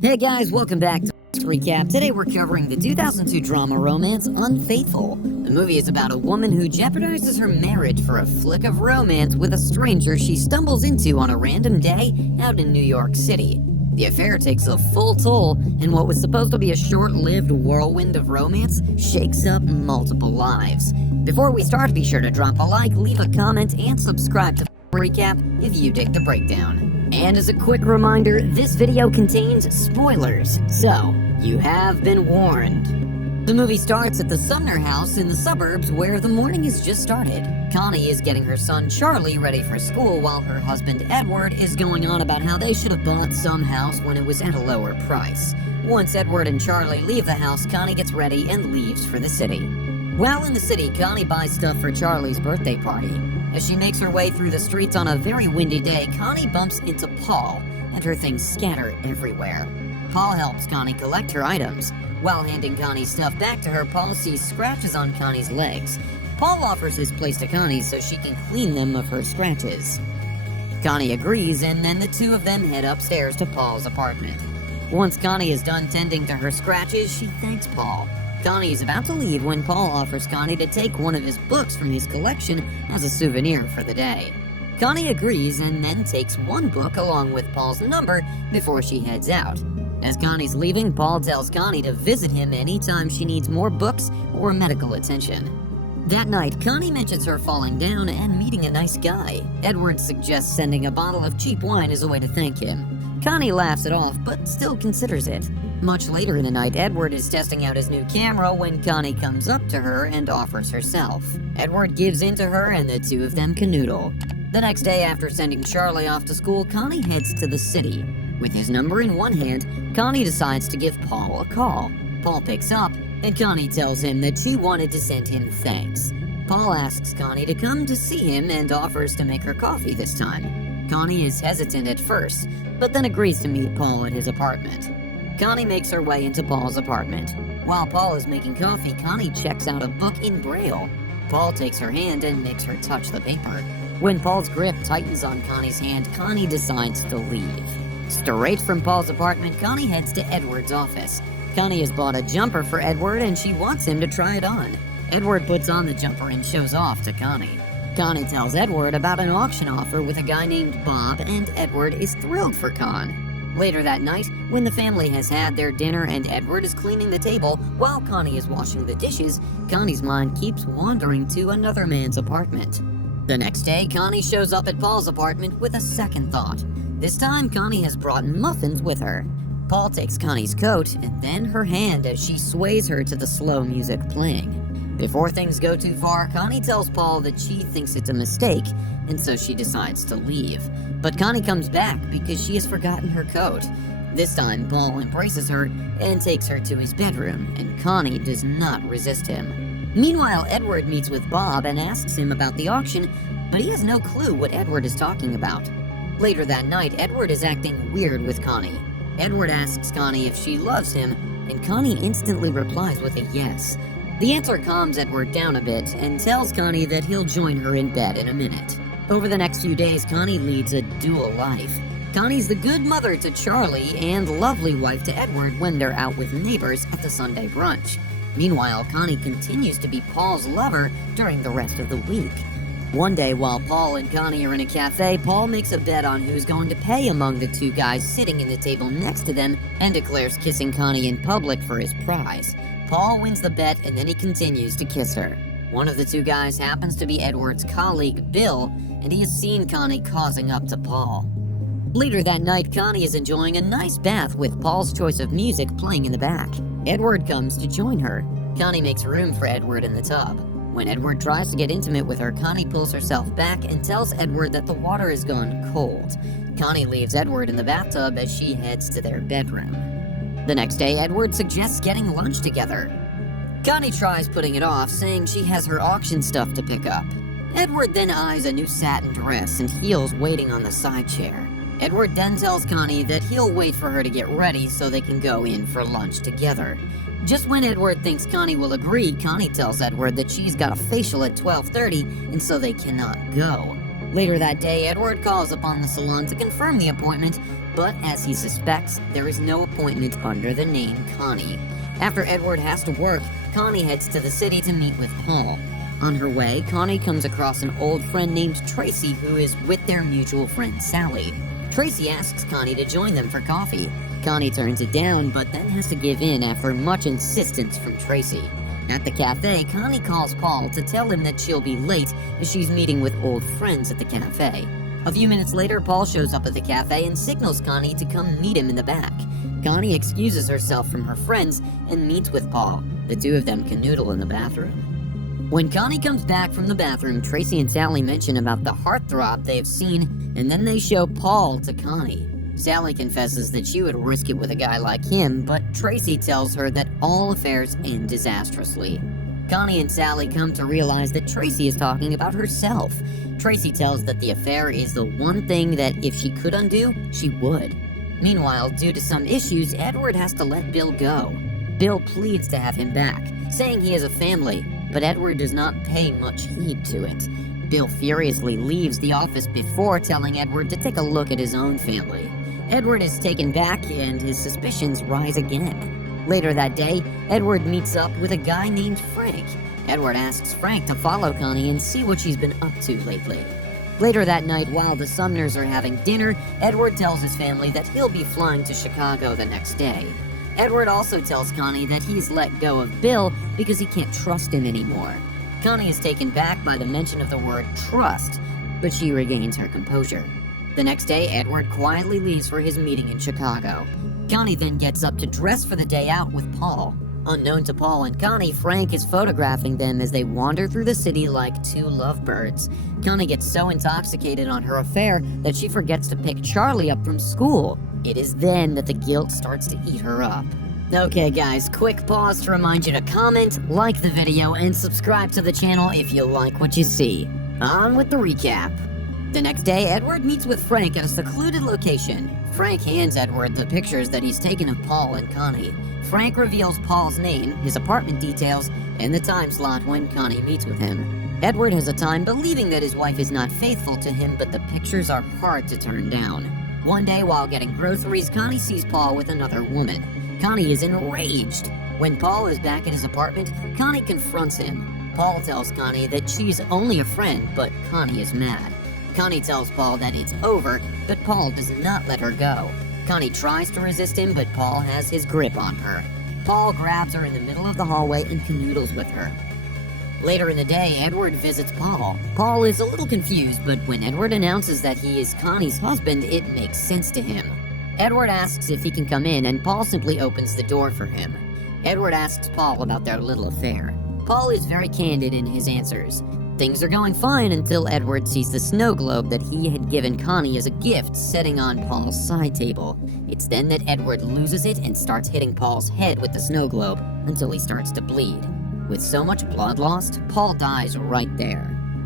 Hey guys, welcome back to Recap. Today we're covering the 2002 drama romance Unfaithful. The movie is about a woman who jeopardizes her marriage for a flick of romance with a stranger she stumbles into on a random day out in New York City. The affair takes a full toll, and what was supposed to be a short-lived whirlwind of romance shakes up multiple lives. Before we start, be sure to drop a like, leave a comment, and subscribe to Recap if you dig the breakdown. And as a quick reminder, this video contains spoilers, so you have been warned. The movie starts at the Sumner house in the suburbs where the morning has just started. Connie is getting her son Charlie ready for school while her husband Edward is going on about how they should have bought some house when it was at a lower price. Once Edward and Charlie leave the house, Connie gets ready and leaves for the city. While in the city, Connie buys stuff for Charlie's birthday party. As she makes her way through the streets on a very windy day, Connie bumps into Paul, and her things scatter everywhere. Paul helps Connie collect her items. While handing Connie's stuff back to her, Paul sees scratches on Connie's legs. Paul offers his place to Connie so she can clean them of her scratches. Connie agrees, and then the two of them head upstairs to Paul's apartment. Once Connie is done tending to her scratches, she thanks Paul. Connie is about to leave when Paul offers Connie to take one of his books from his collection as a souvenir for the day. Connie agrees and then takes one book along with Paul's number before she heads out. As Connie's leaving, Paul tells Connie to visit him anytime she needs more books or medical attention. That night, Connie mentions her falling down and meeting a nice guy. Edward suggests sending a bottle of cheap wine as a way to thank him. Connie laughs it off, but still considers it. Much later in the night, Edward is testing out his new camera when Connie comes up to her and offers herself. Edward gives in to her and the two of them canoodle. The next day, after sending Charlie off to school, Connie heads to the city. With his number in one hand, Connie decides to give Paul a call. Paul picks up, and Connie tells him that she wanted to send him thanks. Paul asks Connie to come to see him and offers to make her coffee this time. Connie is hesitant at first, but then agrees to meet Paul at his apartment. Connie makes her way into Paul's apartment. While Paul is making coffee, Connie checks out a book in Braille. Paul takes her hand and makes her touch the paper. When Paul's grip tightens on Connie's hand, Connie decides to leave. Straight from Paul's apartment, Connie heads to Edward's office. Connie has bought a jumper for Edward and she wants him to try it on. Edward puts on the jumper and shows off to Connie. Connie tells Edward about an auction offer with a guy named Bob, and Edward is thrilled for Con. Later that night, when the family has had their dinner and Edward is cleaning the table while Connie is washing the dishes, Connie's mind keeps wandering to another man's apartment. The next day, Connie shows up at Paul's apartment with a second thought. This time, Connie has brought muffins with her. Paul takes Connie's coat and then her hand as she sways her to the slow music playing. Before things go too far, Connie tells Paul that she thinks it's a mistake, and so she decides to leave. But Connie comes back because she has forgotten her coat. This time, Paul embraces her and takes her to his bedroom, and Connie does not resist him. Meanwhile, Edward meets with Bob and asks him about the auction, but he has no clue what Edward is talking about. Later that night, Edward is acting weird with Connie. Edward asks Connie if she loves him, and Connie instantly replies with a yes. The answer calms Edward down a bit and tells Connie that he'll join her in bed in a minute. Over the next few days, Connie leads a dual life. Connie's the good mother to Charlie and lovely wife to Edward when they're out with neighbors at the Sunday brunch. Meanwhile, Connie continues to be Paul's lover during the rest of the week. One day, while Paul and Connie are in a cafe, Paul makes a bet on who's going to pay among the two guys sitting in the table next to them and declares kissing Connie in public for his prize. Paul wins the bet and then he continues to kiss her. One of the two guys happens to be Edward's colleague, Bill, and he has seen Connie causing up to Paul. Later that night, Connie is enjoying a nice bath with Paul's choice of music playing in the back. Edward comes to join her. Connie makes room for Edward in the tub. When Edward tries to get intimate with her, Connie pulls herself back and tells Edward that the water has gone cold. Connie leaves Edward in the bathtub as she heads to their bedroom. The next day, Edward suggests getting lunch together. Connie tries putting it off, saying she has her auction stuff to pick up. Edward then eyes a new satin dress and heels waiting on the side chair. Edward then tells Connie that he'll wait for her to get ready so they can go in for lunch together. Just when Edward thinks Connie will agree, Connie tells Edward that she's got a facial at 12:30 and so they cannot go. Later that day, Edward calls upon the salon to confirm the appointment, But as he suspects, there is no appointment under the name Connie. After Edward has to work, Connie heads to the city to meet with Paul. On her way, Connie comes across an old friend named Tracy who is with their mutual friend Sally. Tracy asks Connie to join them for coffee. Connie turns it down, but then has to give in after much insistence from Tracy. At the cafe, Connie calls Paul to tell him that she'll be late as she's meeting with old friends at the cafe. A few minutes later, Paul shows up at the cafe and signals Connie to come meet him in the back. Connie excuses herself from her friends and meets with Paul. The two of them canoodle in the bathroom. When Connie comes back from the bathroom, Tracy and Sally mention about the heartthrob they've seen, and then they show Paul to Connie. Sally confesses that she would risk it with a guy like him, but Tracy tells her that all affairs end disastrously. Connie and Sally come to realize that Tracy is talking about herself. Tracy tells that the affair is the one thing that if she could undo, she would. Meanwhile, due to some issues, Edward has to let Bill go. Bill pleads to have him back, saying he has a family, but Edward does not pay much heed to it. Bill furiously leaves the office before telling Edward to take a look at his own family. Edward is taken back and his suspicions rise again. Later that day, Edward meets up with a guy named Frank. Edward asks Frank to follow Connie and see what she's been up to lately. Later that night, while the Sumners are having dinner, Edward tells his family that he'll be flying to Chicago the next day. Edward also tells Connie that he's let go of Bill because he can't trust him anymore. Connie is taken back by the mention of the word trust, but she regains her composure. The next day, Edward quietly leaves for his meeting in Chicago. Connie then gets up to dress for the day out with Paul. Unknown to Paul and Connie, Frank is photographing them as they wander through the city like two lovebirds. Connie gets so intoxicated on her affair that she forgets to pick Charlie up from school. It is then that the guilt starts to eat her up. Okay guys, quick pause to remind you to comment, like the video, and subscribe to the channel if you like what you see. On with the recap. The next day, Edward meets with Frank at a secluded location. Frank hands Edward the pictures that he's taken of Paul and Connie. Frank reveals Paul's name, his apartment details, and the time slot when Connie meets with him. Edward has a time believing that his wife is not faithful to him, but the pictures are hard to turn down. One day, while getting groceries, Connie sees Paul with another woman. Connie is enraged. When Paul is back at his apartment, Connie confronts him. Paul tells Connie that she's only a friend, but Connie is mad. Connie tells Paul that it's over, but Paul does not let her go. Connie tries to resist him, but Paul has his grip on her. Paul grabs her in the middle of the hallway and canoodles with her. Later in the day, Edward visits Paul. Paul is a little confused, but when Edward announces that he is Connie's husband, it makes sense to him. Edward asks if he can come in, and Paul simply opens the door for him. Edward asks Paul about their little affair. Paul is very candid in his answers. Things are going fine until Edward sees the snow globe that he had given Connie as a gift sitting on Paul's side table. It's then that Edward loses it and starts hitting Paul's head with the snow globe until he starts to bleed. With so much blood lost, Paul dies right there.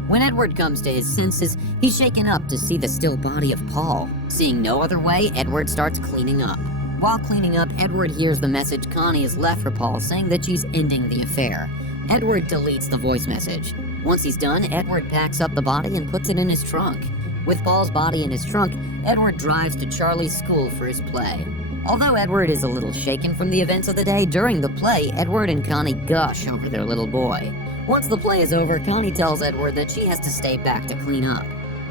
When Edward comes to his senses, he's shaken up to see the still body of Paul. Seeing no other way, Edward starts cleaning up. While cleaning up, Edward hears the message Connie has left for Paul saying that she's ending the affair. Edward deletes the voice message. Once he's done, Edward packs up the body and puts it in his trunk. With Paul's body in his trunk, Edward drives to Charlie's school for his play. Although Edward is a little shaken from the events of the day, during the play, Edward and Connie gush over their little boy. Once the play is over, Connie tells Edward that she has to stay back to clean up.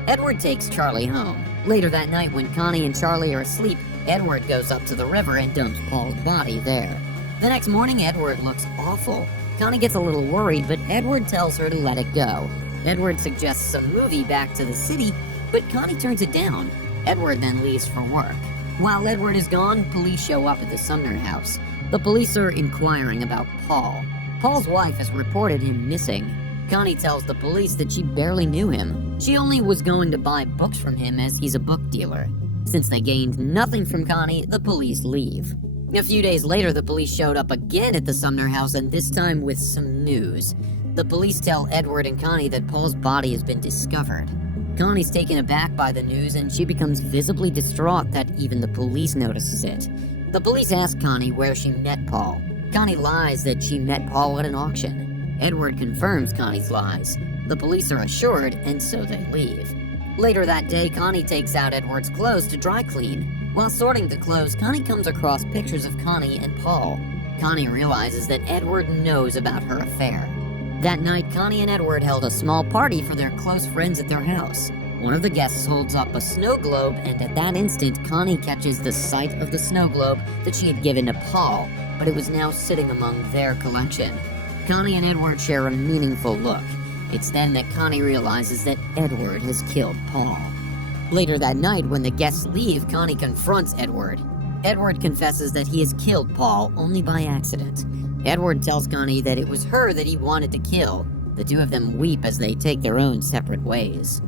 Edward takes Charlie home. Later that night, when Connie and Charlie are asleep, Edward goes up to the river and dumps Paul's body there. The next morning, Edward looks awful. Connie gets a little worried, but Edward tells her to let it go. Edward suggests a movie back to the city, but Connie turns it down. Edward then leaves for work. While Edward is gone, police show up at the Sumner house. The police are inquiring about Paul. Paul's wife has reported him missing. Connie tells the police that she barely knew him. She only was going to buy books from him as he's a book dealer. Since they gained nothing from Connie, the police leave. A few days later, the police showed up again at the Sumner house, and this time with some news. The police tell Edward and Connie that Paul's body has been discovered. Connie's taken aback by the news, and she becomes visibly distraught that even the police notices it. The police ask Connie where she met Paul. Connie lies that she met Paul at an auction. Edward confirms Connie's lies. The police are assured, and so they leave. Later that day, Connie takes out Edward's clothes to dry clean. While sorting the clothes, Connie comes across pictures of Connie and Paul. Connie realizes that Edward knows about her affair. That night, Connie and Edward held a small party for their close friends at their house. One of the guests holds up a snow globe, and at that instant, Connie catches the sight of the snow globe that she had given to Paul, but it was now sitting among their collection. Connie and Edward share a meaningful look. It's then that Connie realizes that Edward has killed Paul. Later that night, when the guests leave, Connie confronts Edward. Edward confesses that he has killed Paul only by accident. Edward tells Connie that it was her that he wanted to kill. The two of them weep as they take their own separate ways.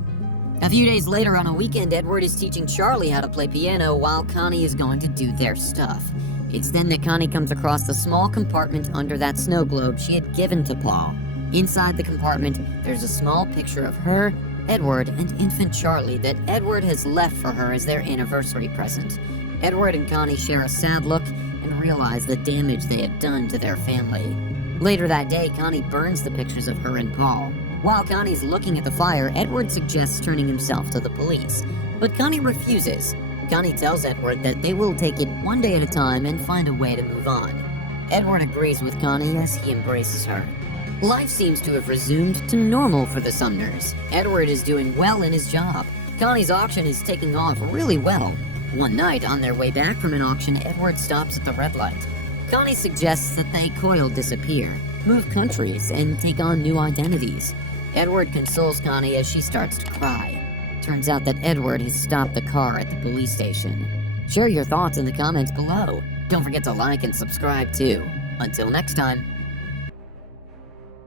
A few days later on a weekend, Edward is teaching Charlie how to play piano while Connie is going to do their stuff. It's then that Connie comes across the small compartment under that snow globe she had given to Paul. Inside the compartment, there's a small picture of her, Edward, and infant Charlie that Edward has left for her as their anniversary present. Edward and Connie share a sad look and realize the damage they had done to their family. Later that day, Connie burns the pictures of her and Paul. While Connie's looking at the fire, Edward suggests turning himself to the police, but Connie refuses. Connie tells Edward that they will take it one day at a time and find a way to move on. Edward agrees with Connie as he embraces her. Life seems to have resumed to normal for the Sumners. Edward is doing well in his job. Connie's auction is taking off really well. One night, on their way back from an auction, Edward stops at the red light. Connie suggests that they coil disappear, move countries, and take on new identities. Edward consoles Connie as she starts to cry. Turns out that Edward has stopped the car at the police station. Share your thoughts in the comments below. Don't forget to like and subscribe too. Until next time.